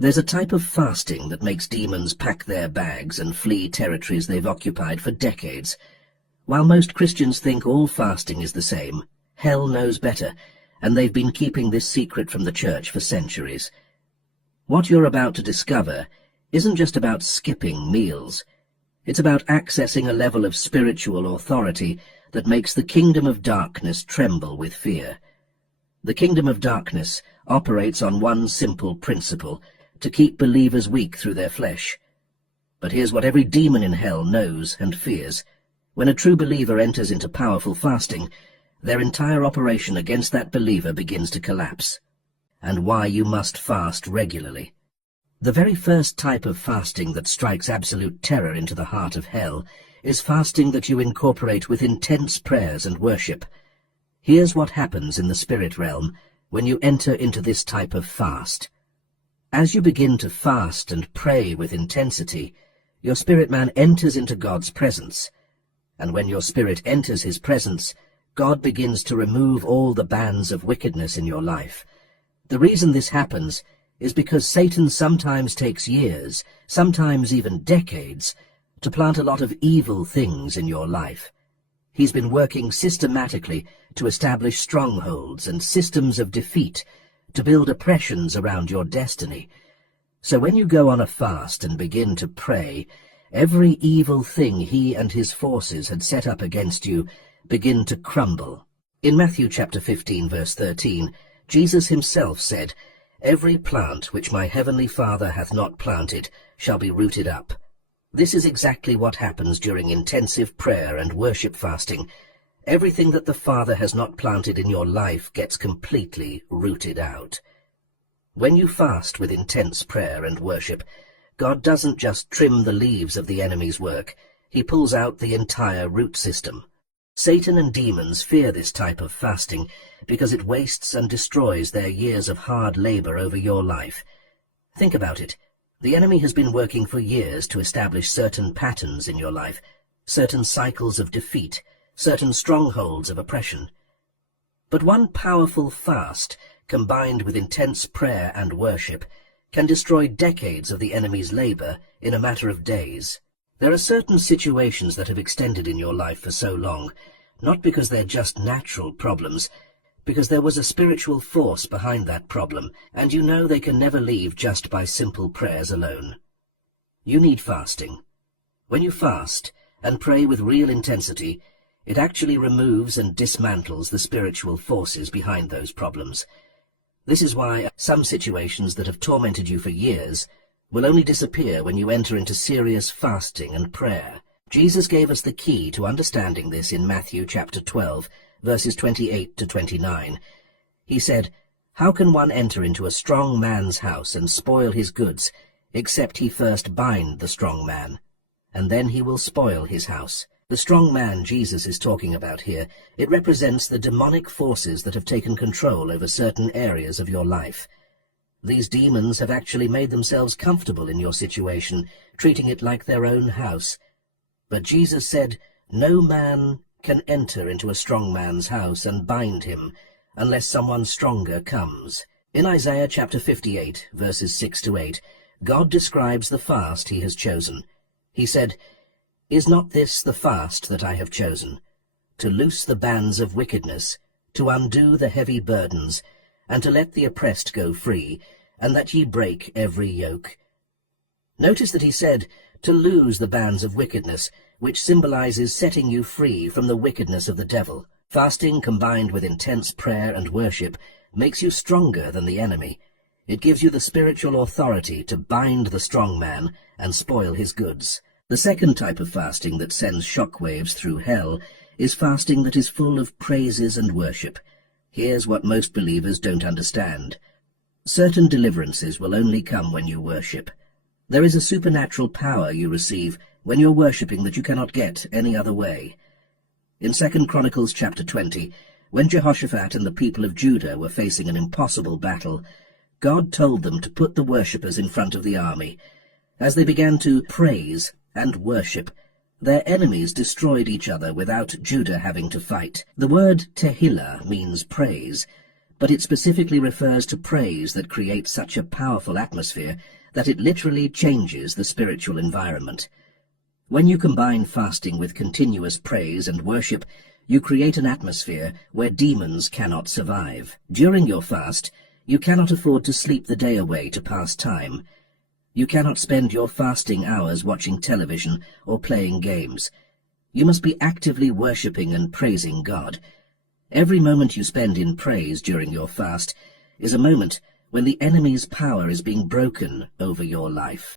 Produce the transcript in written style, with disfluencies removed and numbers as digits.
There's a type of fasting that makes demons pack their bags and flee territories they've occupied for decades. While most Christians think all fasting is the same, hell knows better, and they've been keeping this secret from the church for centuries. What you're about to discover isn't just about skipping meals. It's about accessing a level of spiritual authority that makes the kingdom of darkness tremble with fear. The kingdom of darkness operates on one simple principle: to keep believers weak through their flesh. But here's what every demon in hell knows and fears. When a true believer enters into powerful fasting, their entire operation against that believer begins to collapse. And why you must fast regularly. The very first type of fasting that strikes absolute terror into the heart of hell is fasting that you incorporate with intense prayers and worship. Here's what happens in the spirit realm when you enter into this type of fast. As you begin to fast and pray with intensity, your spirit man enters into God's presence. And when your spirit enters his presence, God begins to remove all the bands of wickedness in your life. The reason this happens is because Satan sometimes takes years, sometimes even decades, to plant a lot of evil things in your life. He's been working systematically to establish strongholds and systems of defeat, to build oppressions around your destiny. So when you go on a fast and begin to pray, every evil thing he and his forces had set up against you begin to crumble. In Matthew chapter 15, verse 13, Jesus himself said, "Every plant which my heavenly Father hath not planted shall be rooted up." This is exactly what happens during intensive prayer and worship fasting. Everything that the Father has not planted in your life gets completely rooted out. When you fast with intense prayer and worship, God doesn't just trim the leaves of the enemy's work, he pulls out the entire root system. Satan and demons fear this type of fasting because it wastes and destroys their years of hard labor over your life. Think about it. The enemy has been working for years to establish certain patterns in your life, certain cycles of defeat, certain strongholds of oppression. But one powerful fast, combined with intense prayer and worship, can destroy decades of the enemy's labor in a matter of days. There are certain situations that have extended in your life for so long, not because they're just natural problems, because there was a spiritual force behind that problem, and you know they can never leave just by simple prayers alone. You need fasting. When you fast and pray with real intensity, it actually removes and dismantles the spiritual forces behind those problems. This is why some situations that have tormented you for years will only disappear when you enter into serious fasting and prayer. Jesus gave us the key to understanding this in Matthew chapter 12, verses 28 to 29. He said, "How can one enter into a strong man's house and spoil his goods, except he first bind the strong man? And then he will spoil his house." The strong man Jesus is talking about here, it represents the demonic forces that have taken control over certain areas of your life. These demons have actually made themselves comfortable in your situation, treating it like their own house. But Jesus said, "No man can enter into a strong man's house and bind him, unless someone stronger comes." In Isaiah chapter 58, verses 6 to 8, God describes the fast he has chosen. He said, "Is not this the fast that I have chosen? To loose the bands of wickedness, to undo the heavy burdens, and to let the oppressed go free, and that ye break every yoke." Notice that he said, to loose the bands of wickedness, which symbolizes setting you free from the wickedness of the devil. Fasting combined with intense prayer and worship makes you stronger than the enemy. It gives you the spiritual authority to bind the strong man and spoil his goods. The second type of fasting that sends shockwaves through hell is fasting that is full of praises and worship. Here's what most believers don't understand. Certain deliverances will only come when you worship. There is a supernatural power you receive when you're worshipping that you cannot get any other way. In 2 Chronicles chapter 20, when Jehoshaphat and the people of Judah were facing an impossible battle, God told them to put the worshippers in front of the army. As they began to praise and worship, their enemies destroyed each other without Judah having to fight. The word Tehillah means praise, but it specifically refers to praise that creates such a powerful atmosphere that it literally changes the spiritual environment. When you combine fasting with continuous praise and worship, you create an atmosphere where demons cannot survive. During your fast, you cannot afford to sleep the day away to pass time. You cannot spend your fasting hours watching television or playing games. You must be actively worshipping and praising God. Every moment you spend in praise during your fast is a moment when the enemy's power is being broken over your life.